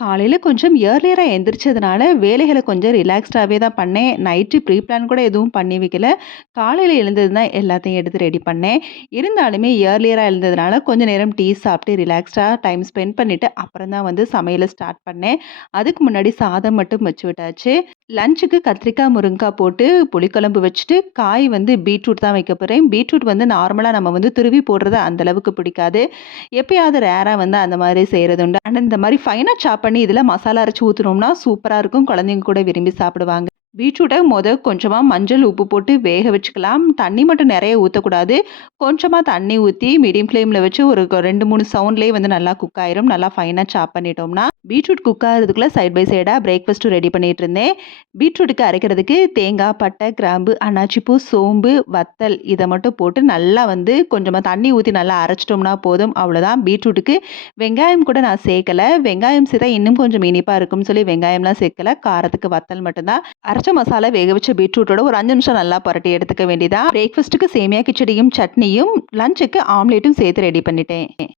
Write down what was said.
காலையில கொஞ்சம் இயர்லியரா எந்திரிச்சதுனால, வேலைகள கொஞ்சம் ரிலாக்ஸ்டாவே தான் பண்ணேன். நைட்டு ப்ரீ பிளான் கூட எதுவும் பண்ணி வைக்கல. காலையில எழுந்தது தான் எல்லாத்தையும் எடுத்து ரெடி பண்ணேன். இருந்தாலுமே இயர்லியரா எழுந்ததுனால, கொஞ்ச நேரம் டீ சாப்பிட்டு ரிலாக்ஸ்டா டைம் ஸ்பெண்ட் பண்ணிட்டு, அப்புறம் தான் வந்து சமையல ஸ்டார்ட் பண்ணேன். அதுக்கு முன்னாடி சாதம் மட்டும் வச்சு விட்டாச்சு. லஞ்சுக்கு கத்திரிக்காய், முருங்கக்காய் போட்டு புளிக்குழம்பு வச்சுட்டு, காய் வந்து பீட்ரூட் தான் வைக்க போறேன். பீட்ரூட் வந்து நார்மலா நம்ம வந்து துருவி போடுறது அந்த அளவுக்கு பிடிக்காது. எப்பயாவது ரேரா வந்து அந்த மாரி செய்றது உண்டு. ஆனா இந்த மாரி ஃபைனா சாப் பண்ணி இதில மசாலா அரைச்சு ஊத்துனோம்னா சூப்பரா இருக்கும். குழந்தைங்க கூட விரும்பி சாப்பிடுவாங்க. பீட்ரூட்ட கொஞ்சமா மஞ்சள், உப்பு போட்டு வேக வச்சுக்கலாம். தண்ணி மட்டும் நெறைய ஊத்தக்கூடாது. கொஞ்சமா தண்ணி ஊத்தி மீடியம் ஃப்ளேம்ல வச்சு ஒரு 2, 3 சவுண்ட்லயே வந்து நல்லா குக் ஆயிரும். நல்லா ஃபைனா சாப் பண்ணிட்டோம்னா, பீட்ரூட் குக் ஆகுறதுக்குள்ள சைட் பை சைடா பிரேக்ஃபாஸ்ட்டும் ரெடி பண்ணிட்டு இருந்தேன். பீட்ரூட்டுக்கு அரைக்கிறதுக்கு தேங்காய், பட்டை, கிராம்பு, அன்னாச்சிப்பூ, சோம்பு, வத்தல் இத மட்டும் போட்டு நல்லா வந்து கொஞ்சமா தண்ணி ஊத்தி நல்லா அரைச்சிட்டோம்னா போதும். அவ்வளோதான். பீட்ரூட்டுக்கு வெங்காயம் கூட நான் சேர்க்கல. வெங்காயம் சேர்த்தா இன்னும் கொஞ்சம் இனிப்பா இருக்கும்னு சொல்லி வெங்காயம்லாம் சேர்க்கல. காரத்துக்கு வத்தல் மட்டும் தான். அரைச்ச மசாலா வேக வச்ச பீட்ரூட்டோட ஒரு 5 நிமிஷம் நல்லா புரட்டி எடுத்துக்க வேண்டியதா. பிரேக்ஃபாஸ்ட்டுக்கு சேமியா கிச்சடியும், சட்னியும், லஞ்சுக்கு ஆம்லேட்டும் சேர்த்து ரெடி பண்ணிட்டேன்.